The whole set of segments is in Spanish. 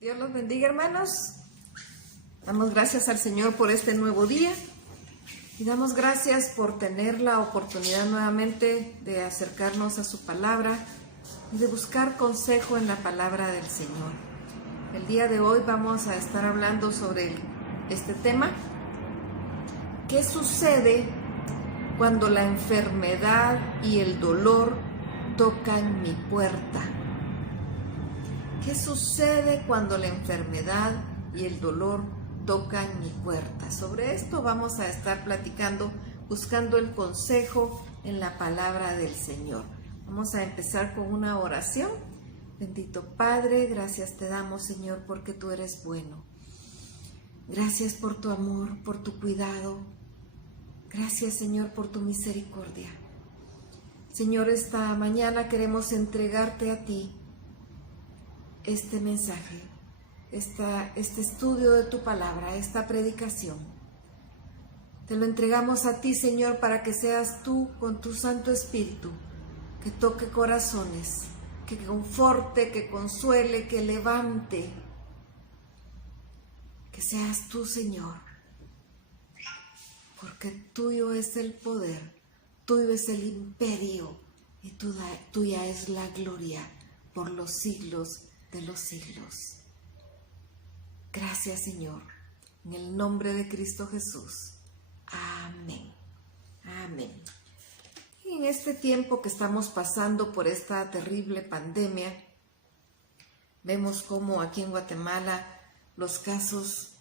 Dios los bendiga, hermanos. Damos gracias al Señor por este nuevo día y damos gracias por tener la oportunidad nuevamente de acercarnos a su palabra y de buscar consejo en la palabra del Señor. El día de hoy vamos a estar hablando sobre este tema. ¿Qué sucede cuando la enfermedad y el dolor tocan mi puerta? ¿Qué sucede cuando la enfermedad y el dolor tocan mi puerta? Sobre esto vamos a estar platicando, buscando el consejo en la palabra del Señor. Vamos a empezar con una oración. Bendito Padre, gracias te damos, Señor, porque tú eres bueno. Gracias por tu amor, por tu cuidado. Gracias, Señor, por tu misericordia. Señor, esta mañana queremos entregarte a ti este mensaje, este estudio de tu palabra, esta predicación. Te lo entregamos a ti, Señor, para que seas tú con tu Santo Espíritu, que toque corazones, que conforte, que consuele, que levante. Que seas tú, Señor, porque tuyo es el poder, tuyo es el imperio y tuya es la gloria por los siglos de los siglos. Gracias, Señor, en el nombre de Cristo Jesús. Amén. Amén. Y en este tiempo que estamos pasando por esta terrible pandemia, vemos cómo aquí en Guatemala los casos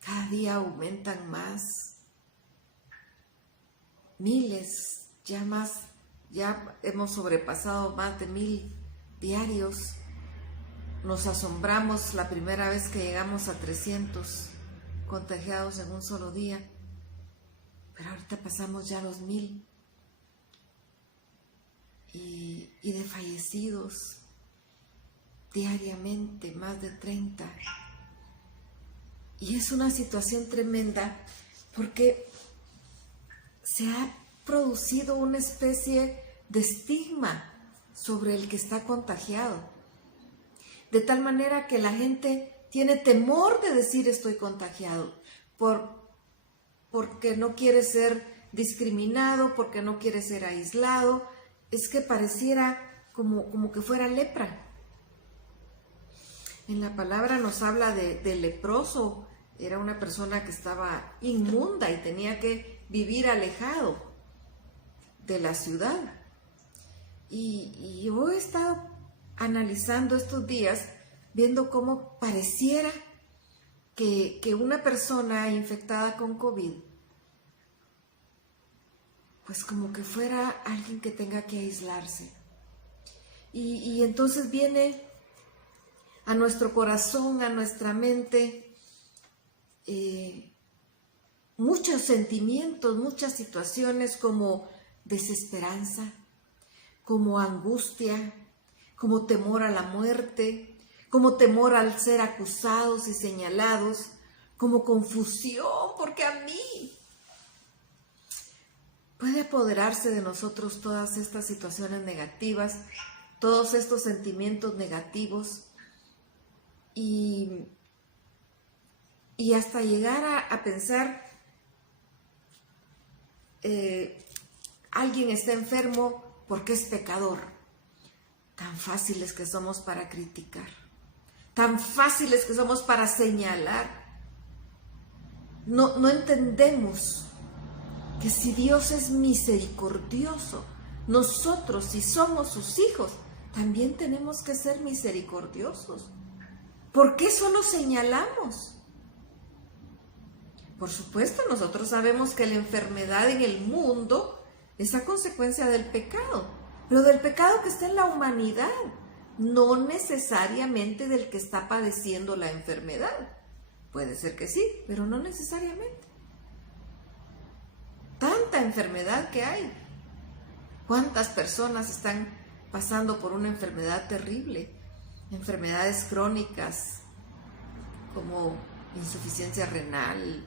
cada día aumentan más. Miles, ya hemos sobrepasado más de 1000 diarios. Nos asombramos la primera vez que llegamos a 300 contagiados en un solo día, pero ahorita pasamos ya los 1000 y de fallecidos diariamente, más de 30. Y es una situación tremenda porque se ha producido una especie de estigma sobre el que está contagiado. De tal manera que la gente tiene temor de decir estoy contagiado, porque no quiere ser discriminado, porque no quiere ser aislado. Es que pareciera como que fuera lepra. En la palabra nos habla de leproso. Era una persona que estaba inmunda y tenía que vivir alejado de la ciudad. Y yo he estado analizando estos días, viendo cómo pareciera que una persona infectada con COVID, pues como que fuera alguien que tenga que aislarse. Y entonces viene a nuestro corazón, a nuestra mente, muchos sentimientos, muchas situaciones como desesperanza, como angustia, como temor a la muerte, como temor al ser acusados y señalados, como confusión, porque a mí puede apoderarse de nosotros todas estas situaciones negativas, todos estos sentimientos negativos y hasta llegar a pensar, alguien está enfermo porque es pecador. Tan fáciles que somos para criticar, tan fáciles que somos para señalar. No entendemos que si Dios es misericordioso, nosotros, si somos sus hijos, también tenemos que ser misericordiosos. ¿Por qué solo señalamos? Por supuesto, nosotros sabemos que la enfermedad en el mundo es a consecuencia del pecado. Pero del pecado que está en la humanidad, no necesariamente del que está padeciendo la enfermedad. Puede ser que sí, pero no necesariamente. Tanta enfermedad que hay. ¿Cuántas personas están pasando por una enfermedad terrible? Enfermedades crónicas, como insuficiencia renal,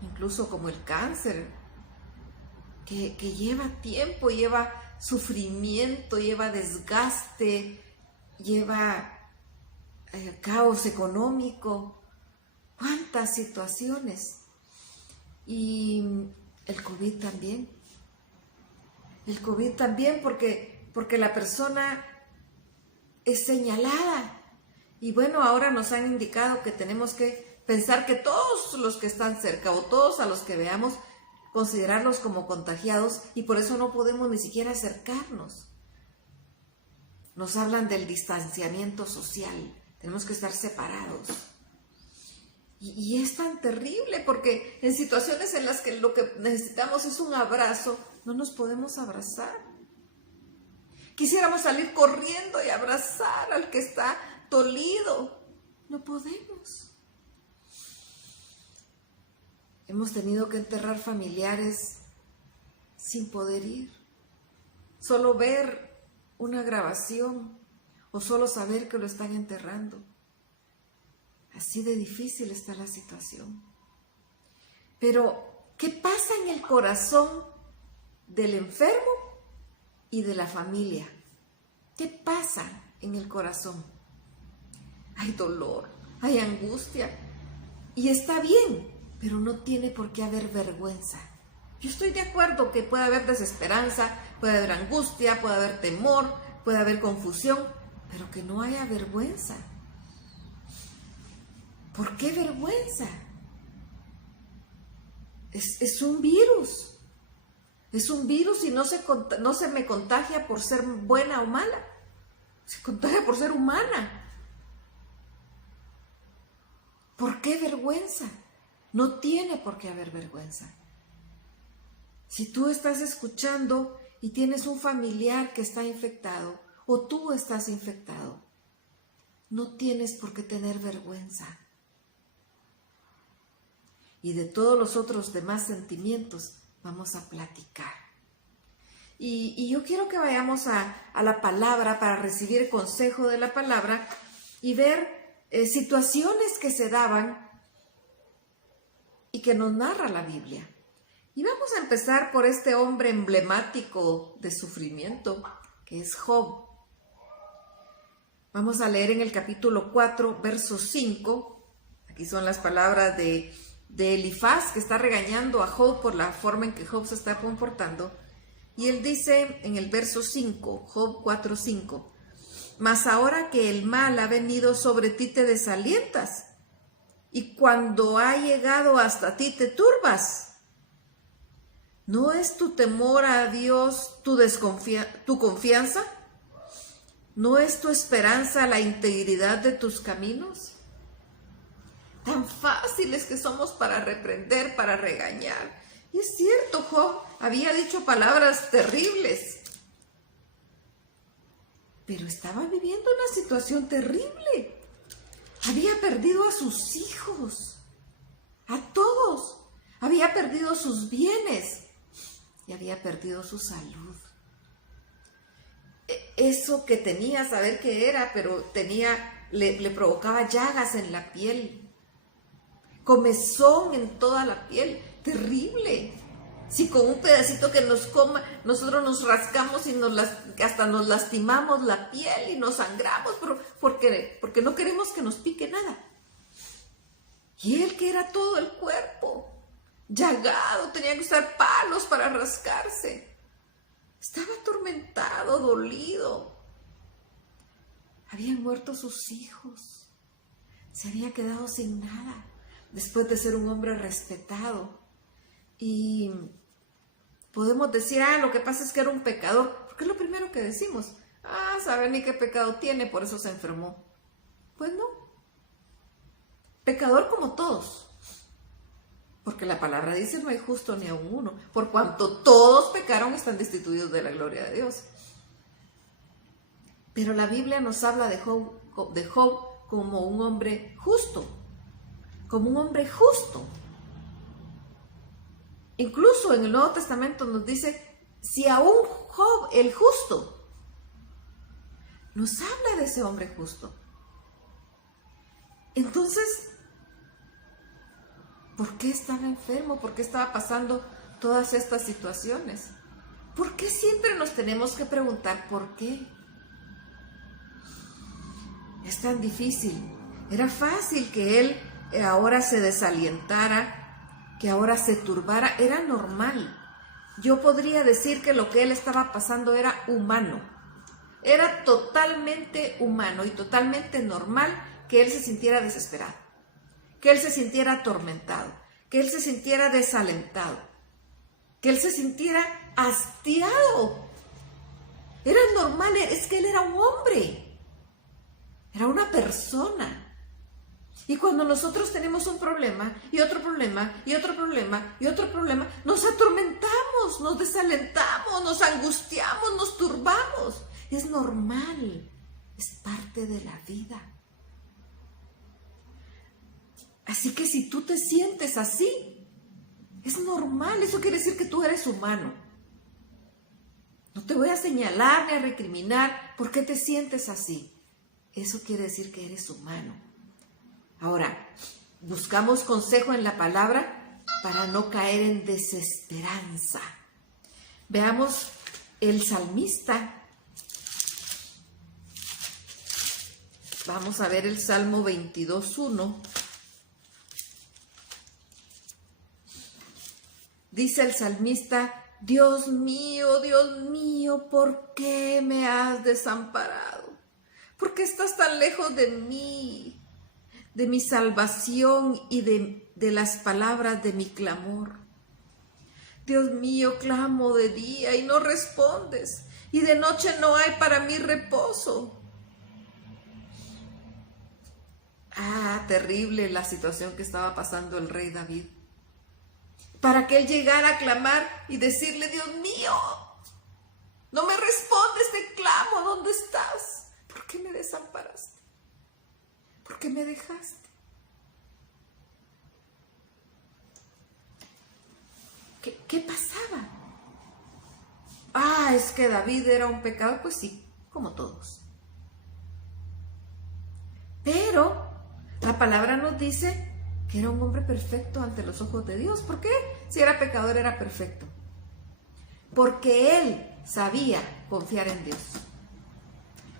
incluso como el cáncer, que lleva tiempo, lleva sufrimiento, lleva desgaste, lleva caos económico, cuántas situaciones. Y el COVID también. El COVID también porque la persona es señalada. Y bueno, ahora nos han indicado que tenemos que pensar que todos los que están cerca o todos a los que veamos, considerarlos como contagiados, y por eso no podemos ni siquiera acercarnos. Nos hablan del distanciamiento social, tenemos que estar separados. Y es tan terrible porque en situaciones en las que lo que necesitamos es un abrazo, no nos podemos abrazar. Quisiéramos salir corriendo y abrazar al que está dolido. No podemos. Hemos tenido que enterrar familiares sin poder ir. Solo ver una grabación o solo saber que lo están enterrando. Así de difícil está la situación. Pero, ¿qué pasa en el corazón del enfermo y de la familia? ¿Qué pasa en el corazón? Hay dolor, hay angustia, y está bien, pero no tiene por qué haber vergüenza. Yo estoy de acuerdo que puede haber desesperanza, puede haber angustia, puede haber temor, puede haber confusión, pero que no haya vergüenza. ¿Por qué vergüenza? Es un virus. Es un virus y no se me contagia por ser buena o mala. Se contagia por ser humana. ¿Por qué vergüenza? No tiene por qué haber vergüenza. Si tú estás escuchando y tienes un familiar que está infectado o tú estás infectado, no tienes por qué tener vergüenza. Y de todos los otros demás sentimientos vamos a platicar. Y yo quiero que vayamos a la palabra para recibir consejo de la palabra y ver situaciones que se daban y que nos narra la Biblia. Y vamos a empezar por este hombre emblemático de sufrimiento, que es Job. Vamos a leer en el capítulo 4, verso 5. Aquí son las palabras de Elifaz, que está regañando a Job por la forma en que Job se está comportando. Y él dice en el verso 5, Job 4, 5, mas ahora que el mal ha venido sobre ti te desalientas, y cuando ha llegado hasta ti te turbas. ¿No es tu temor a Dios tu confianza? ¿No es tu esperanza la integridad de tus caminos? Tan fáciles que somos para reprender, para regañar. Y es cierto, Job había dicho palabras terribles, pero estaba viviendo una situación terrible. Había perdido a sus hijos, a todos. Había perdido sus bienes y había perdido su salud. Eso que tenía, saber qué era, pero le provocaba llagas en la piel. Comezón en toda la piel, terrible. Si con un pedacito que nos coma, nosotros nos rascamos y hasta nos lastimamos la piel y nos sangramos, pero porque no queremos que nos pique nada. Y él, que era todo el cuerpo, llagado, tenía que usar palos para rascarse. Estaba atormentado, dolido. Habían muerto sus hijos. Se había quedado sin nada. Después de ser un hombre respetado. Y podemos decir, lo que pasa es que era un pecador, porque es lo primero que decimos. Sabe ni qué pecado tiene, por eso se enfermó. Pues no. Pecador como todos. Porque la palabra dice, no hay justo ni aun uno. Por cuanto todos pecaron, están destituidos de la gloria de Dios. Pero la Biblia nos habla de Job como un hombre justo. Como un hombre justo. Incluso en el Nuevo Testamento nos dice, si aún Job, el justo, nos habla de ese hombre justo. Entonces, ¿por qué estaba enfermo? ¿Por qué estaba pasando todas estas situaciones? ¿Por qué siempre nos tenemos que preguntar por qué? es tan difícil. Era fácil que él ahora se desalientara, que ahora se turbara, era normal. Yo podría decir que lo que él estaba pasando era humano. Era totalmente humano y totalmente normal que él se sintiera desesperado, que él se sintiera atormentado, que él se sintiera desalentado, que él se sintiera hastiado. Era normal, es que él era un hombre, era una persona. Y cuando nosotros tenemos un problema, y otro problema, y otro problema, y otro problema, nos atormentamos, nos desalentamos, nos angustiamos, nos turbamos. Es normal, es parte de la vida. Así que si tú te sientes así, es normal, eso quiere decir que tú eres humano. No te voy a señalar ni a recriminar por qué te sientes así. Eso quiere decir que eres humano. Ahora, buscamos consejo en la palabra para no caer en desesperanza. Veamos el salmista. Vamos a ver el Salmo 22:1. Dice el salmista: Dios mío, ¿por qué me has desamparado? ¿Por qué estás tan lejos de mí, de mi salvación y de las palabras de mi clamor? Dios mío, clamo de día y no respondes, y de noche no hay para mí reposo. Terrible la situación que estaba pasando el rey David. Para que él llegara a clamar y decirle: Dios mío, no me respondes, te clamo, ¿dónde estás? ¿Por qué me desamparaste? ¿Por qué me dejaste? ¿Qué pasaba? Es que David era un pecador. Pues sí, como todos. Pero la palabra nos dice que era un hombre perfecto ante los ojos de Dios. ¿Por qué? Si era pecador, era perfecto. Porque él sabía confiar en Dios.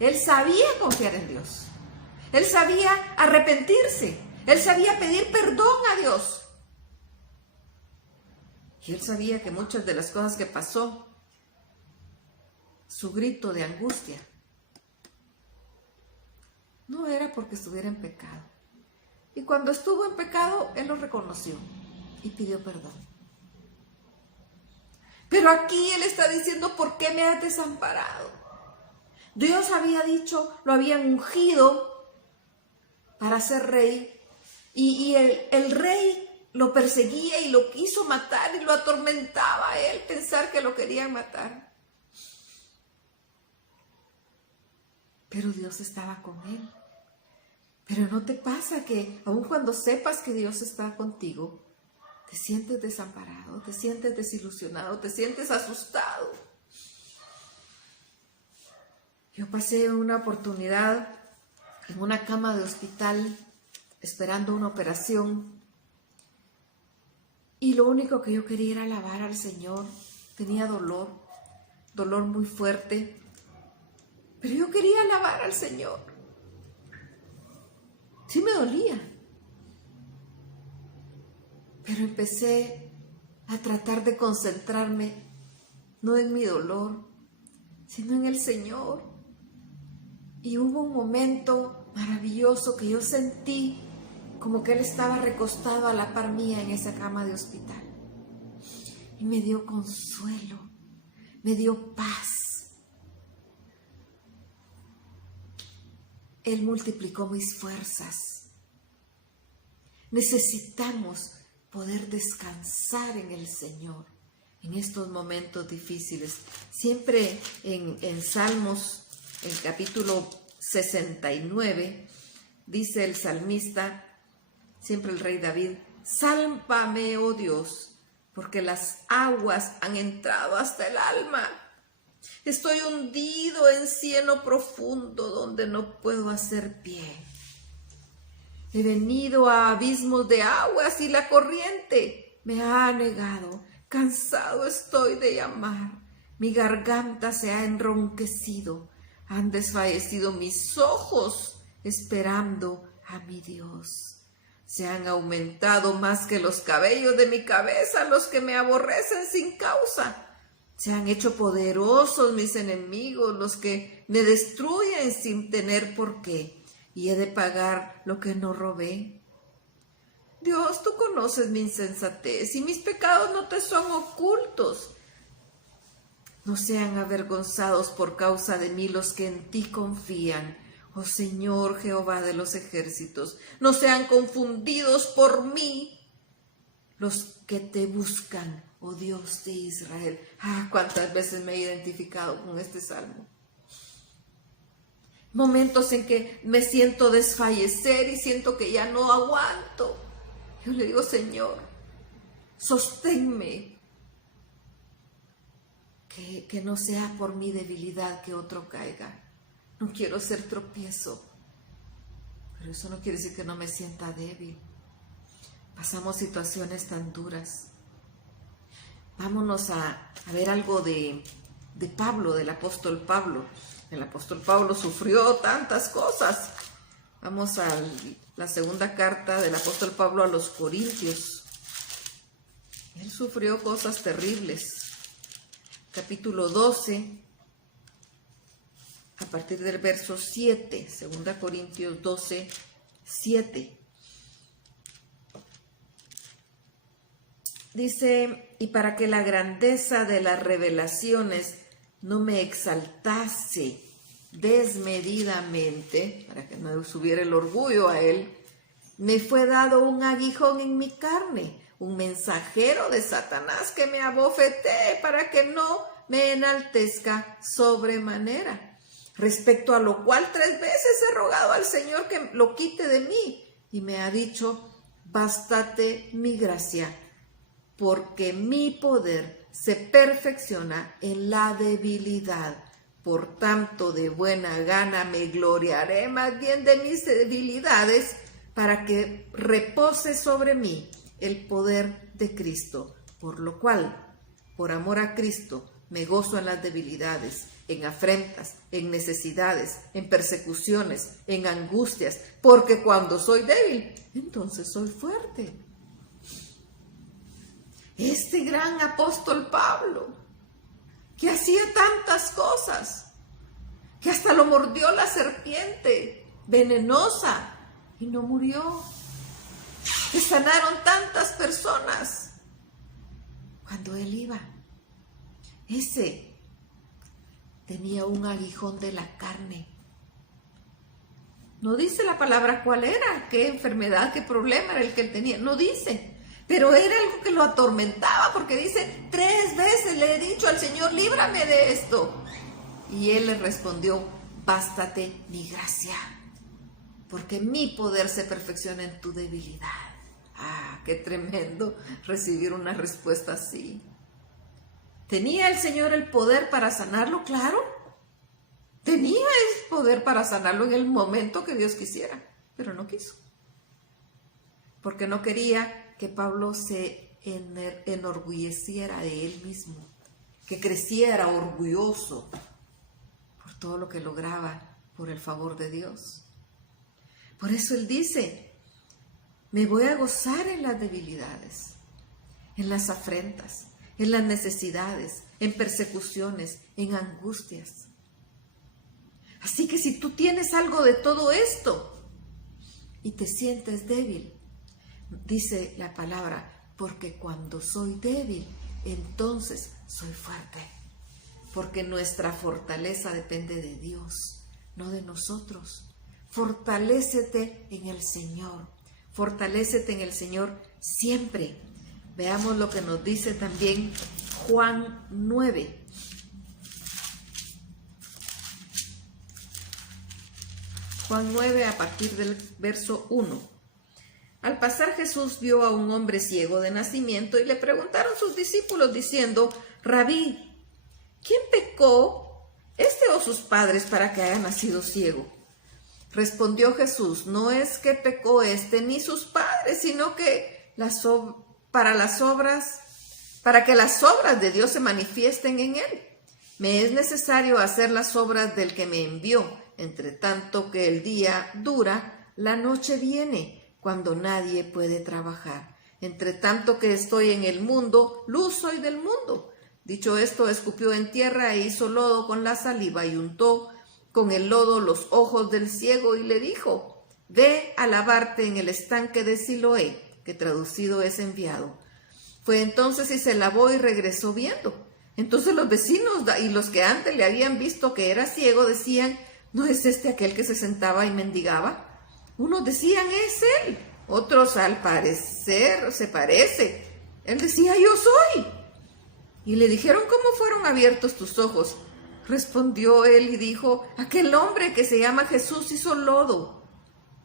Él sabía confiar en Dios. Él sabía arrepentirse. Él sabía pedir perdón a Dios. Y él sabía que muchas de las cosas que pasó, su grito de angustia, no era porque estuviera en pecado. Y cuando estuvo en pecado, él lo reconoció y pidió perdón. Pero aquí él está diciendo: ¿por qué me has desamparado? Dios había dicho, lo habían ungido para ser rey, y el rey lo perseguía y lo quiso matar y lo atormentaba a él pensar que lo querían matar. Pero Dios estaba con él. Pero ¿no te pasa que aun cuando sepas que Dios está contigo, te sientes desamparado, te sientes desilusionado, te sientes asustado? Yo pasé una oportunidad en una cama de hospital esperando una operación, y lo único que yo quería era alabar al Señor. Tenía dolor muy fuerte, pero yo quería alabar al Señor. Sí me dolía, pero empecé a tratar de concentrarme no en mi dolor, sino en el Señor. Y hubo un momento maravilloso que yo sentí como que Él estaba recostado a la par mía en esa cama de hospital. Y me dio consuelo, me dio paz. Él multiplicó mis fuerzas. Necesitamos poder descansar en el Señor en estos momentos difíciles. Siempre en Salmos, en capítulo 69, dice el salmista, siempre el rey David: sálvame, oh Dios, porque las aguas han entrado hasta el alma. Estoy hundido en cieno profundo donde no puedo hacer pie. He venido a abismos de aguas y la corriente me ha anegado. Cansado estoy de llamar. Mi garganta se ha enronquecido. Han desfallecido mis ojos esperando a mi Dios. Se han aumentado más que los cabellos de mi cabeza los que me aborrecen sin causa. Se han hecho poderosos mis enemigos, los que me destruyen sin tener por qué, y he de pagar lo que no robé. Dios, tú conoces mi insensatez y mis pecados no te son ocultos. No sean avergonzados por causa de mí los que en ti confían, oh Señor Jehová de los ejércitos. No sean confundidos por mí los que te buscan, oh Dios de Israel. Cuántas veces me he identificado con este salmo. Momentos en que me siento desfallecer y siento que ya no aguanto. Yo le digo, Señor, sosténme. Que no sea por mi debilidad que otro caiga. No quiero ser tropiezo. Pero eso no quiere decir que no me sienta débil. Pasamos situaciones tan duras. Vámonos a ver algo de Pablo, del apóstol Pablo. El apóstol Pablo sufrió tantas cosas. Vamos a la segunda carta del apóstol Pablo a los Corintios. Él sufrió cosas terribles. Capítulo 12, a partir del verso 7, 2 Corintios 12, 7. Dice, y para que la grandeza de las revelaciones no me exaltase desmedidamente, para que no subiera el orgullo a él, me fue dado un aguijón en mi carne, un mensajero de Satanás que me abofetee para que no me enaltezca sobremanera. Respecto a lo cual 3 veces he rogado al Señor que lo quite de mí, y me ha dicho, bástate mi gracia, porque mi poder se perfecciona en la debilidad. Por tanto, de buena gana me gloriaré más bien de mis debilidades, para que repose sobre mí el poder de Cristo, por lo cual, por amor a Cristo, me gozo en las debilidades, en afrentas, en necesidades, en persecuciones, en angustias, porque cuando soy débil, entonces soy fuerte. Este gran apóstol Pablo, que hacía tantas cosas, que hasta lo mordió la serpiente venenosa y no murió, que sanaron tantas personas cuando él iba. Ese tenía un aguijón de la carne. No dice la palabra cuál era, qué enfermedad, qué problema era el que él tenía, no dice, pero era algo que lo atormentaba, porque dice, 3 veces le he dicho al Señor, líbrame de esto. Y él le respondió, bástate mi gracia, porque mi poder se perfecciona en tu debilidad. Qué tremendo recibir una respuesta así. ¿Tenía el Señor el poder para sanarlo? Claro. Tenía el poder para sanarlo en el momento que Dios quisiera, pero no quiso. Porque no quería que Pablo se enorgulleciera de él mismo, que creciera orgulloso por todo lo que lograba por el favor de Dios. Por eso él dice, me voy a gozar en las debilidades, en las afrentas, en las necesidades, en persecuciones, en angustias. Así que si tú tienes algo de todo esto y te sientes débil, dice la palabra, porque cuando soy débil, entonces soy fuerte. Porque nuestra fortaleza depende de Dios, no de nosotros. Fortalécete en el Señor. Fortalécete en el Señor siempre. Veamos lo que nos dice también Juan 9. Juan 9 a partir del verso 1. Al pasar Jesús vio a un hombre ciego de nacimiento y le preguntaron sus discípulos diciendo, Rabí, ¿quién pecó, este o sus padres, para que haya nacido ciego? Respondió Jesús, no es que pecó este ni sus padres, sino que para que las obras de Dios se manifiesten en él. Me es necesario hacer las obras del que me envió entre tanto que el día dura, la noche viene, cuando nadie puede trabajar. Entre tanto que estoy en el mundo, luz soy del mundo. Dicho esto, escupió en tierra e hizo lodo con la saliva y untó con el lodo los ojos del ciego y le dijo: ve a lavarte en el estanque de Siloé, que traducido es enviado. Fue entonces y se lavó y regresó viendo. Entonces los vecinos y los que antes le habían visto que era ciego decían: ¿no es este aquel que se sentaba y mendigaba? Unos decían: es él. Otros: al parecer se parece. Él decía: yo soy. Y le dijeron: ¿cómo fueron abiertos tus ojos? Respondió él y dijo: aquel hombre que se llama Jesús hizo lodo,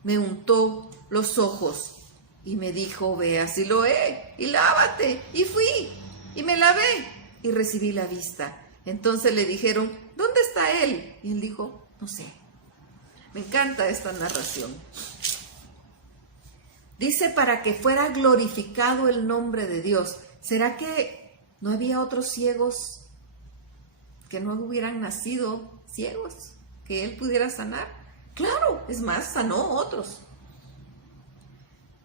me untó los ojos y me dijo: ve a Siloé y lávate. Y fui y me lavé y recibí la vista. Entonces le dijeron: ¿dónde está él? Y él dijo: no sé. Me encanta esta narración. Dice: para que fuera glorificado el nombre de Dios. ¿Será que no había otros ciegos que no hubieran nacido ciegos, que él pudiera sanar? Claro, es más, sanó otros.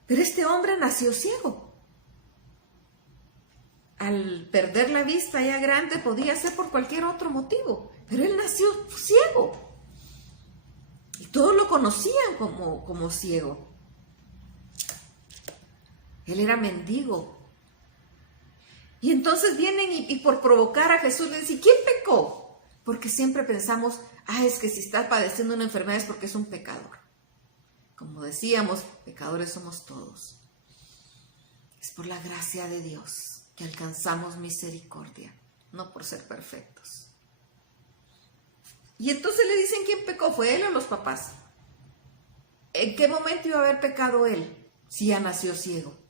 Pero este hombre nació ciego. Al perder la vista ya grande, podía ser por cualquier otro motivo, pero él nació ciego. Y todos lo conocían como ciego. Él era mendigo. Y entonces vienen y por provocar a Jesús le dicen: ¿quién pecó? Porque siempre pensamos: es que si está padeciendo una enfermedad es porque es un pecador. Como decíamos, pecadores somos todos. Es por la gracia de Dios que alcanzamos misericordia, no por ser perfectos. Y entonces le dicen: ¿quién pecó? ¿Fue él o los papás? ¿En qué momento iba a haber pecado él si ya nació ciego?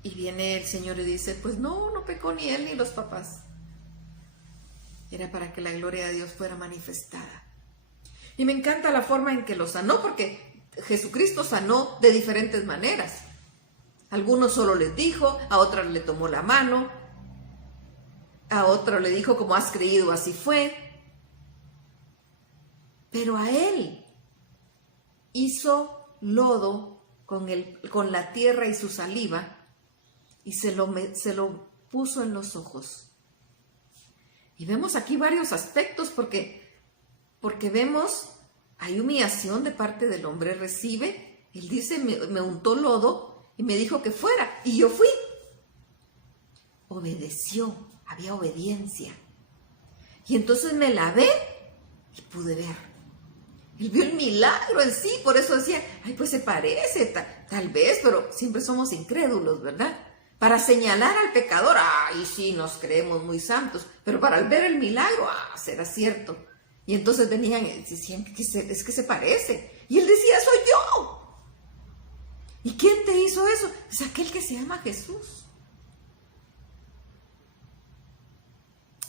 Y viene el Señor y dice: pues no pecó ni él ni los papás. Era para que la gloria de Dios fuera manifestada. Y me encanta la forma en que lo sanó, porque Jesucristo sanó de diferentes maneras. A algunos solo les dijo, a otros le tomó la mano, a otro le dijo: como has creído, así fue. Pero a él hizo lodo con la tierra y su saliva, y se lo puso en los ojos. Y vemos aquí varios aspectos, porque vemos, hay humillación de parte del hombre, recibe. Él dice: me untó lodo y me dijo que fuera, y yo fui. Obedeció, había obediencia. Y entonces me lavé y pude ver. Él vio el milagro en sí, por eso decía: pues se parece, tal vez, pero siempre somos incrédulos, ¿verdad? Para señalar al pecador, sí, nos creemos muy santos, pero para ver el milagro, será cierto. Y entonces venían y decían: es que se parece. Y él decía: soy yo. ¿Y quién te hizo eso? Es aquel que se llama Jesús.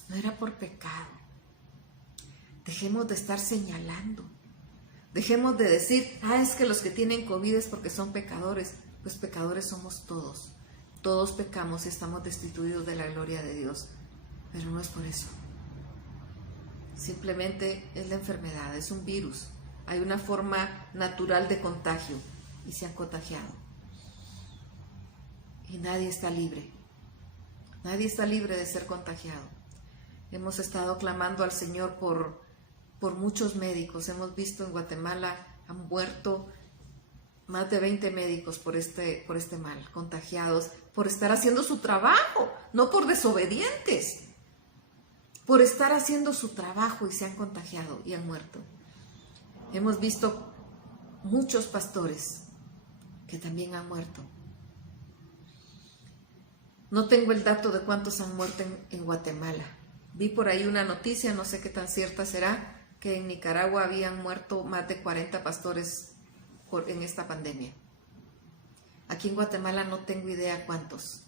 No era por pecado. Dejemos de estar señalando. Dejemos de decir: es que los que tienen COVID es porque son pecadores. Pues pecadores somos todos. Todos pecamos y estamos destituidos de la gloria de Dios. Pero no es por eso. Simplemente es la enfermedad, es un virus. Hay una forma natural de contagio y se han contagiado. Y nadie está libre. Nadie está libre de ser contagiado. Hemos estado clamando al Señor por muchos médicos. Hemos visto en Guatemala han muerto más de 20 médicos por este mal, contagiados, por estar haciendo su trabajo, no por desobedientes, por estar haciendo su trabajo, y se han contagiado y han muerto. Hemos visto muchos pastores que también han muerto. No tengo el dato de cuántos han muerto en Guatemala. Vi por ahí una noticia, no sé qué tan cierta será, que en Nicaragua habían muerto más de 40 pastores en esta pandemia. Aquí en Guatemala no tengo idea cuántos,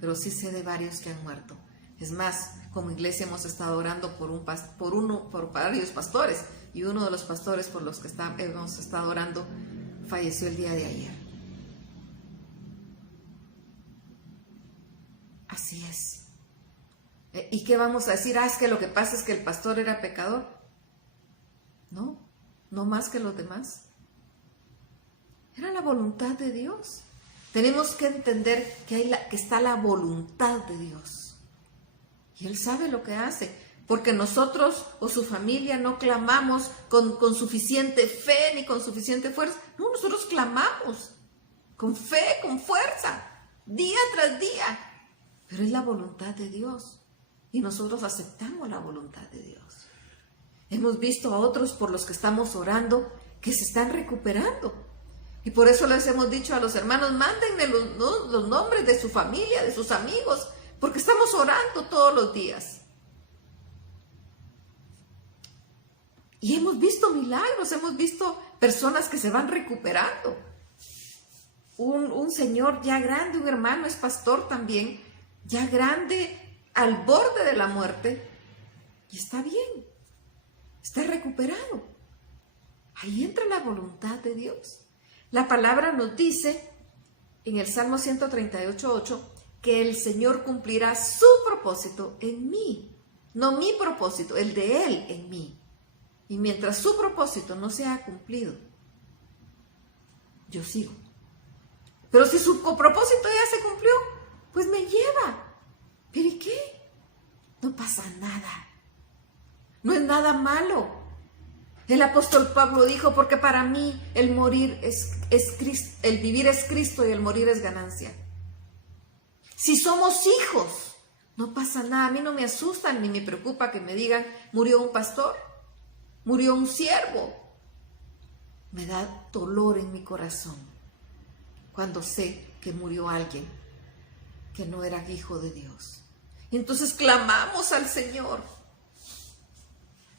pero sí sé de varios que han muerto. Es más, como iglesia hemos estado orando por varios pastores, y uno de los pastores por los que hemos estado orando falleció el día de ayer. Así es. ¿Y qué vamos a decir? Es que lo que pasa es que el pastor era pecador. No, no más que los demás. Era la voluntad de Dios. Tenemos que entender que está la voluntad de Dios. Y Él sabe lo que hace. Porque nosotros o su familia no clamamos con suficiente fe ni con suficiente fuerza. No, nosotros clamamos con fe, con fuerza, día tras día. Pero es la voluntad de Dios. Y nosotros aceptamos la voluntad de Dios. Hemos visto a otros por los que estamos orando que se están recuperando. Y por eso les hemos dicho a los hermanos, mándenme los nombres de su familia, de sus amigos, porque estamos orando todos los días. Y hemos visto milagros, hemos visto personas que se van recuperando. Un señor ya grande, un hermano, es pastor también, ya grande, al borde de la muerte, y está bien, está recuperado. Ahí entra la voluntad de Dios. La palabra nos dice en el Salmo 138:8 que el Señor cumplirá su propósito en mí, no mi propósito, el de Él en mí. Y mientras su propósito no se ha cumplido, yo sigo. Pero si su propósito ya se cumplió, pues me lleva. ¿Pero y qué? No pasa nada. No es nada malo. El apóstol Pablo dijo, porque para mí el morir es Cristo, el vivir es Cristo y el morir es ganancia. Si somos hijos, no pasa nada. A mí no me asustan ni me preocupa que me digan, murió un pastor, murió un siervo. Me da dolor en mi corazón cuando sé que murió alguien que no era hijo de Dios. Y entonces clamamos al Señor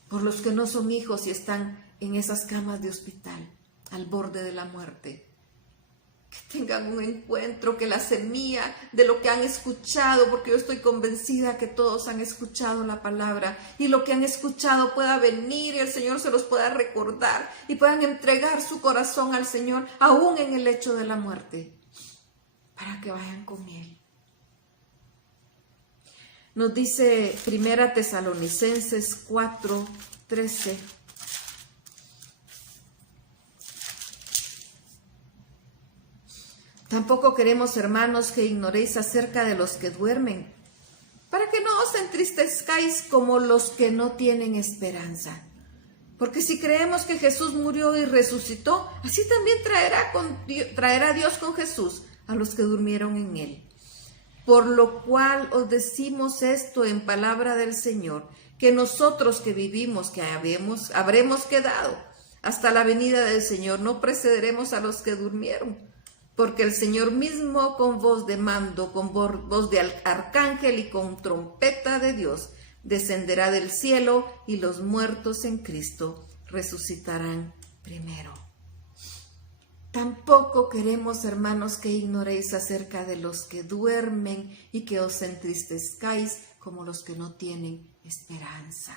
por los que no son hijos y están en esas camas de hospital, al borde de la muerte. Que tengan un encuentro, que la semilla de lo que han escuchado, porque yo estoy convencida que todos han escuchado la palabra, y lo que han escuchado pueda venir y el Señor se los pueda recordar y puedan entregar su corazón al Señor, aún en el lecho de la muerte, para que vayan con Él. Nos dice 1 Tesalonicenses 4:13. Tampoco queremos, hermanos, que ignoréis acerca de los que duermen, para que no os entristezcáis como los que no tienen esperanza. Porque si creemos que Jesús murió y resucitó, así también traerá Dios con Jesús a los que durmieron en Él. Por lo cual os decimos esto en palabra del Señor, que nosotros que vivimos, que habremos quedado hasta la venida del Señor, no precederemos a los que durmieron. Porque el Señor mismo con voz de mando, con voz de arcángel y con trompeta de Dios, descenderá del cielo y los muertos en Cristo resucitarán primero. Tampoco queremos, hermanos, que ignoréis acerca de los que duermen y que os entristezcáis como los que no tienen esperanza.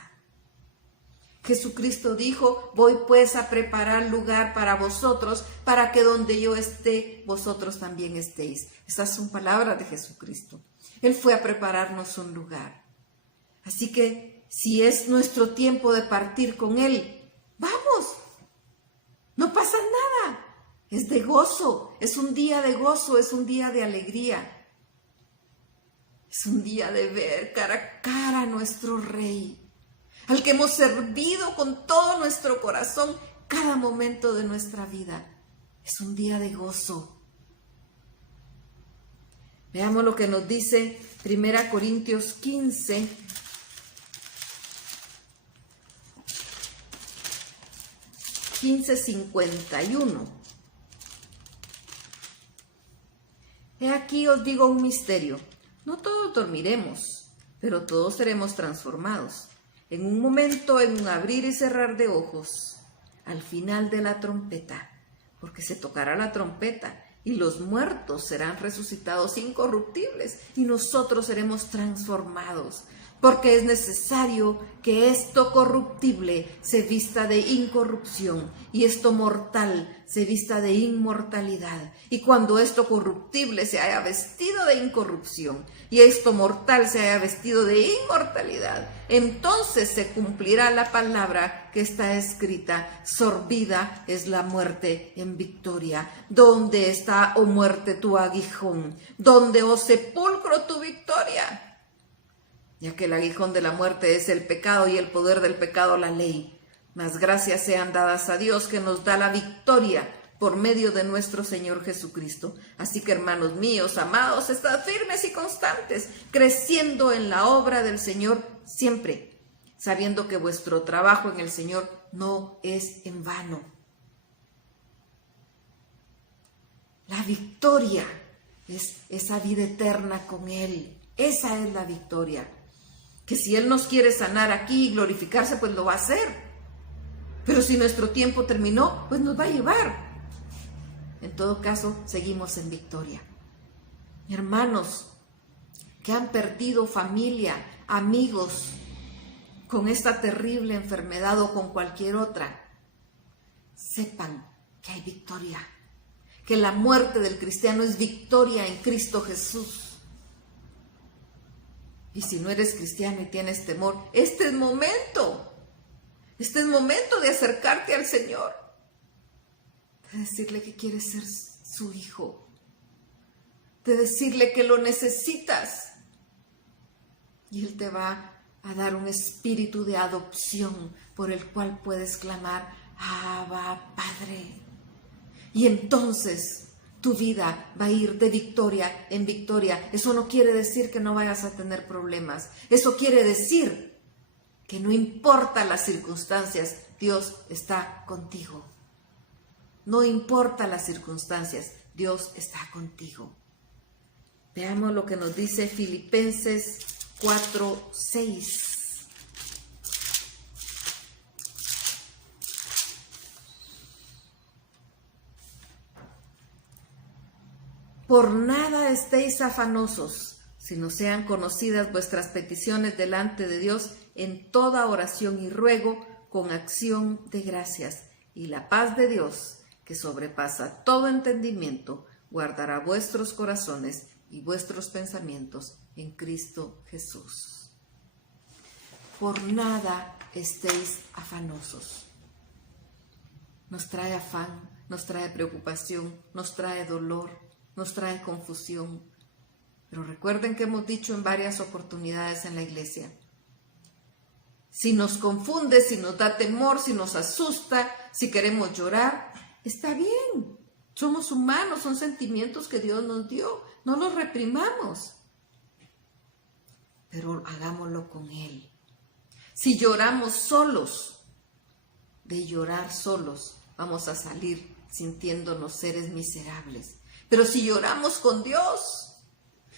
Jesucristo dijo, voy pues a preparar lugar para vosotros, para que donde yo esté, vosotros también estéis. Estas son palabras de Jesucristo. Él fue a prepararnos un lugar. Así que, si es nuestro tiempo de partir con Él, ¡vamos! No pasa nada. Es de gozo, es un día de gozo, es un día de alegría. Es un día de ver cara a cara a nuestro Rey, al que hemos servido con todo nuestro corazón cada momento de nuestra vida. Es un día de gozo. Veamos lo que nos dice 1 Corintios 15. (15:51). He aquí os digo un misterio. No todos dormiremos, pero todos seremos transformados. En un momento, en un abrir y cerrar de ojos, al final de la trompeta, porque se tocará la trompeta y los muertos serán resucitados incorruptibles y nosotros seremos transformados. porque es necesario que esto corruptible se vista de incorrupción y esto mortal se vista de inmortalidad. Y cuando esto corruptible se haya vestido de incorrupción y esto mortal se haya vestido de inmortalidad, entonces se cumplirá la palabra que está escrita: sorbida es la muerte en victoria. ¿Dónde está, oh muerte, tu aguijón? ¿Dónde, oh sepulcro, tu victoria? Ya que el aguijón de la muerte es el pecado y el poder del pecado la ley. Mas gracias sean dadas a Dios que nos da la victoria por medio de nuestro Señor Jesucristo. Así que, hermanos míos, amados, estad firmes y constantes, creciendo en la obra del Señor siempre, sabiendo que vuestro trabajo en el Señor no es en vano. La victoria es esa vida eterna con Él. Esa es la victoria. Que si Él nos quiere sanar aquí y glorificarse, pues lo va a hacer. Pero si nuestro tiempo terminó, pues nos va a llevar. En todo caso, seguimos en victoria. Hermanos que han perdido familia, amigos, con esta terrible enfermedad o con cualquier otra, sepan que hay victoria. Que la muerte del cristiano es victoria en Cristo Jesús. Y si no eres cristiano y tienes temor, este es momento de acercarte al Señor, de decirle que quieres ser su hijo, de decirle que lo necesitas. Y Él te va a dar un espíritu de adopción por el cual puedes clamar: Abba, Padre. Y entonces tu vida va a ir de victoria en victoria. Eso no quiere decir que no vayas a tener problemas. Eso quiere decir que no importa las circunstancias, Dios está contigo. No importa las circunstancias, Dios está contigo. Veamos lo que nos dice Filipenses 4:6. Por nada estéis afanosos, sino sean conocidas vuestras peticiones delante de Dios en toda oración y ruego con acción de gracias. Y la paz de Dios, que sobrepasa todo entendimiento, guardará vuestros corazones y vuestros pensamientos en Cristo Jesús. Por nada estéis afanosos. Nos trae afán, nos trae preocupación, nos trae dolor, nos trae confusión. Pero recuerden que hemos dicho en varias oportunidades en la iglesia: si nos confunde, si nos da temor, si nos asusta, si queremos llorar, está bien. Somos humanos, son sentimientos que Dios nos dio. No los reprimamos, pero hagámoslo con Él. Si lloramos solos, de llorar solos, vamos a salir sintiéndonos seres miserables. Pero si lloramos con Dios,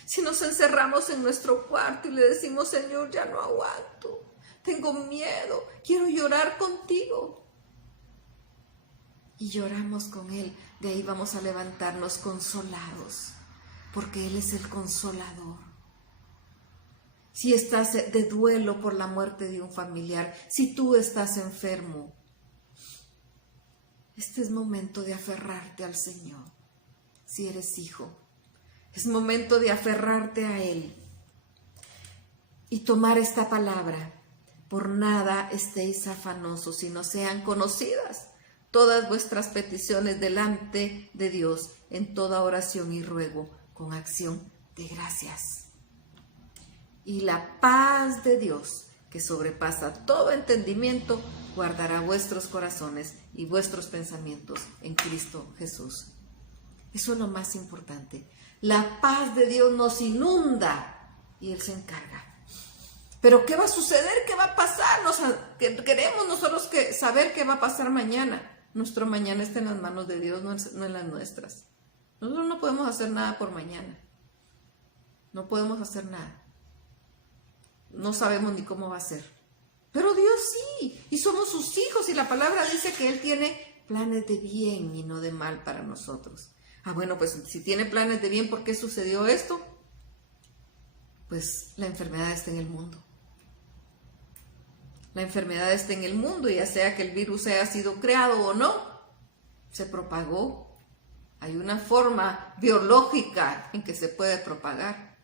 si nos encerramos en nuestro cuarto y le decimos: Señor, ya no aguanto, tengo miedo, quiero llorar contigo, y lloramos con Él, de ahí vamos a levantarnos consolados, porque Él es el consolador. Si estás de duelo por la muerte de un familiar, si tú estás enfermo, este es momento de aferrarte al Señor. Si eres hijo, es momento de aferrarte a Él y tomar esta palabra: por nada estéis afanosos, sino sean conocidas todas vuestras peticiones delante de Dios en toda oración y ruego con acción de gracias. Y la paz de Dios, que sobrepasa todo entendimiento, guardará vuestros corazones y vuestros pensamientos en Cristo Jesús. Eso es lo más importante. La paz de Dios nos inunda y Él se encarga. Pero ¿qué va a suceder? ¿Qué va a pasar? Queremos nosotros saber qué va a pasar mañana. Nuestro mañana está en las manos de Dios, no en las nuestras. Nosotros no podemos hacer nada por mañana. No podemos hacer nada. No sabemos ni cómo va a ser. Pero Dios sí, y somos sus hijos, y la palabra dice que Él tiene planes de bien y no de mal para nosotros. Bueno, pues si tiene planes de bien, ¿por qué sucedió esto? Pues la enfermedad está en el mundo. la enfermedad está en el mundo, ya sea que el virus haya sido creado o no, se propagó. Hay una forma biológica en que se puede propagar,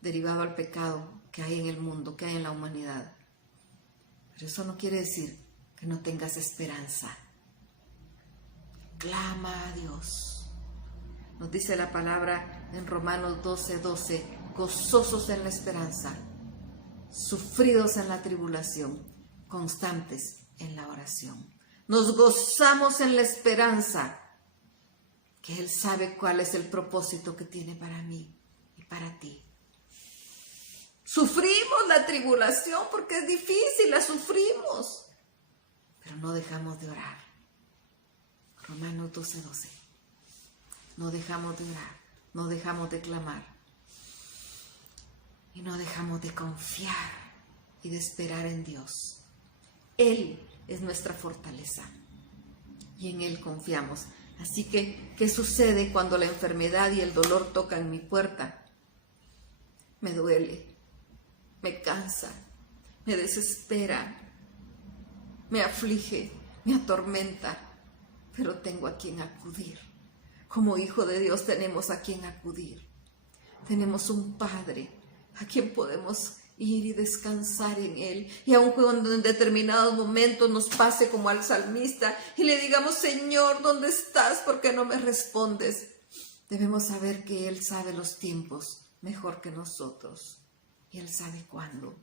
derivado al pecado que hay en el mundo, que hay en la humanidad. Pero eso no quiere decir que no tengas esperanza. Clama a Dios. Nos dice la palabra en Romanos 12:12, gozosos en la esperanza, sufridos en la tribulación, constantes en la oración. Nos gozamos en la esperanza, que Él sabe cuál es el propósito que tiene para mí y para ti. Sufrimos la tribulación porque es difícil, la sufrimos, pero no dejamos de orar. Romanos 12:12. No dejamos de orar, no dejamos de clamar y no dejamos de confiar y de esperar en Dios. Él es nuestra fortaleza y en Él confiamos. Así que, ¿qué sucede cuando la enfermedad y el dolor tocan mi puerta? Me duele, me cansa, me desespera, me aflige, me atormenta, pero tengo a quien acudir. Como hijo de Dios tenemos a quien acudir. Tenemos un Padre a quien podemos ir y descansar en Él. Y aun cuando en determinados momentos nos pase como al salmista y le digamos, Señor, ¿dónde estás? ¿Por qué no me respondes? Debemos saber que Él sabe los tiempos mejor que nosotros. Y Él sabe cuándo.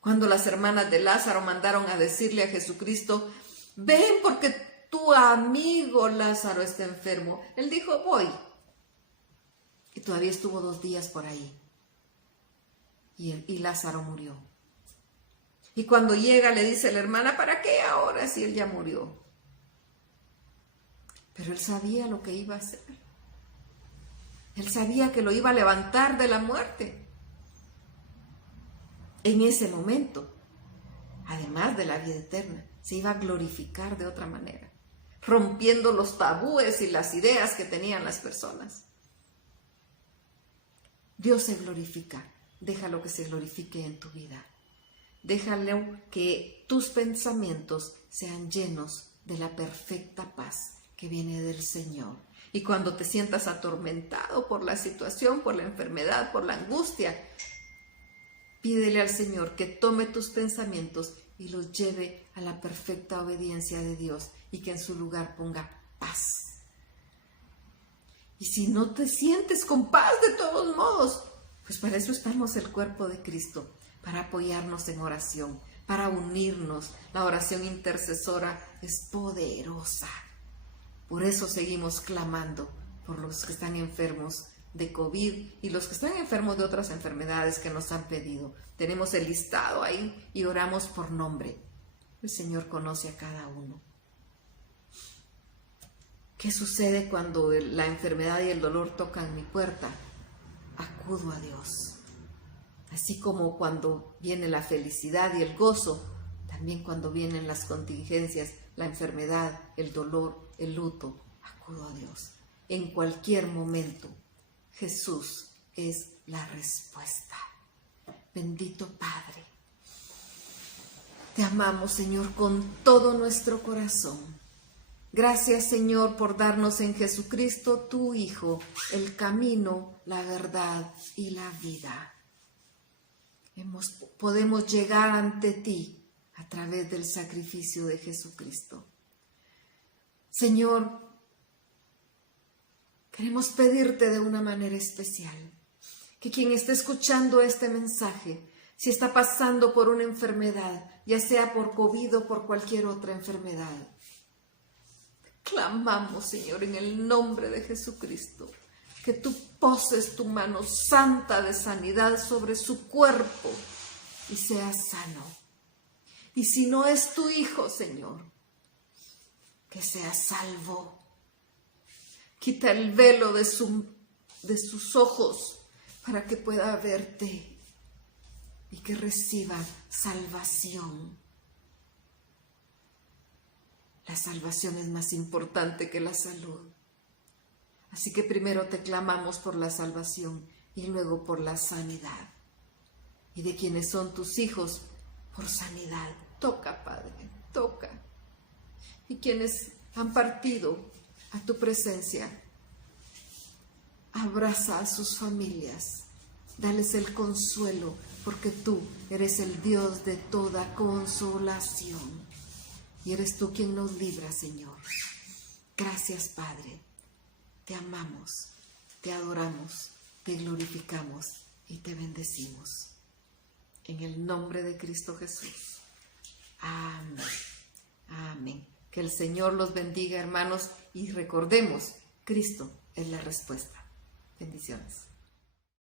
Cuando las hermanas de Lázaro mandaron a decirle a Jesucristo, ven porque tu amigo Lázaro está enfermo. Él dijo, voy. Y todavía estuvo 2 días por ahí. Y Lázaro murió. Y cuando llega le dice la hermana, ¿para qué ahora si él ya murió? Pero él sabía lo que iba a hacer. Él sabía que lo iba a levantar de la muerte. En ese momento, además de la vida eterna, se iba a glorificar de otra manera, rompiendo los tabúes y las ideas que tenían las personas. Dios se glorifica. Déjalo que se glorifique en tu vida. Déjalo que tus pensamientos sean llenos de la perfecta paz que viene del Señor. Y cuando te sientas atormentado por la situación, por la enfermedad, por la angustia, pídele al Señor que tome tus pensamientos y los lleve a la perfecta obediencia de Dios y que en su lugar ponga paz. Y si no te sientes con paz de todos modos, pues para eso estamos el cuerpo de Cristo, para apoyarnos en oración, para unirnos. La oración intercesora es poderosa. Por eso seguimos clamando por los que están enfermos de COVID y los que están enfermos de otras enfermedades que nos han pedido. Tenemos el listado ahí y oramos por nombre. El Señor conoce a cada uno. ¿Qué sucede cuando la enfermedad y el dolor tocan mi puerta? Acudo a Dios. Así como cuando viene la felicidad y el gozo, también cuando vienen las contingencias, la enfermedad, el dolor, el luto, acudo a Dios. En cualquier momento, Jesús es la respuesta. Bendito Padre, te amamos, Señor, con todo nuestro corazón. Gracias, Señor, por darnos en Jesucristo, tu Hijo, el camino, la verdad y la vida. Podemos llegar ante ti a través del sacrificio de Jesucristo. Señor, queremos pedirte de una manera especial que quien esté escuchando este mensaje, si está pasando por una enfermedad, ya sea por COVID o por cualquier otra enfermedad, clamamos, Señor, en el nombre de Jesucristo, que tú poses tu mano santa de sanidad sobre su cuerpo y sea sano. Y si no es tu hijo, Señor, que sea salvo. Quita el velo de sus ojos para que pueda verte y que reciba salvación. La salvación es más importante que la salud. Así que primero te clamamos por la salvación y luego por la sanidad. Y de quienes son tus hijos, por sanidad. Toca, Padre, toca. Y quienes han partido a tu presencia, abraza a sus familias, dales el consuelo, porque tú eres el Dios de toda consolación. Y eres tú quien nos libra, Señor. Gracias, Padre. Te amamos, te adoramos, te glorificamos y te bendecimos. En el nombre de Cristo Jesús. Amén. Amén. Que el Señor los bendiga, hermanos, y recordemos, Cristo es la respuesta. Bendiciones.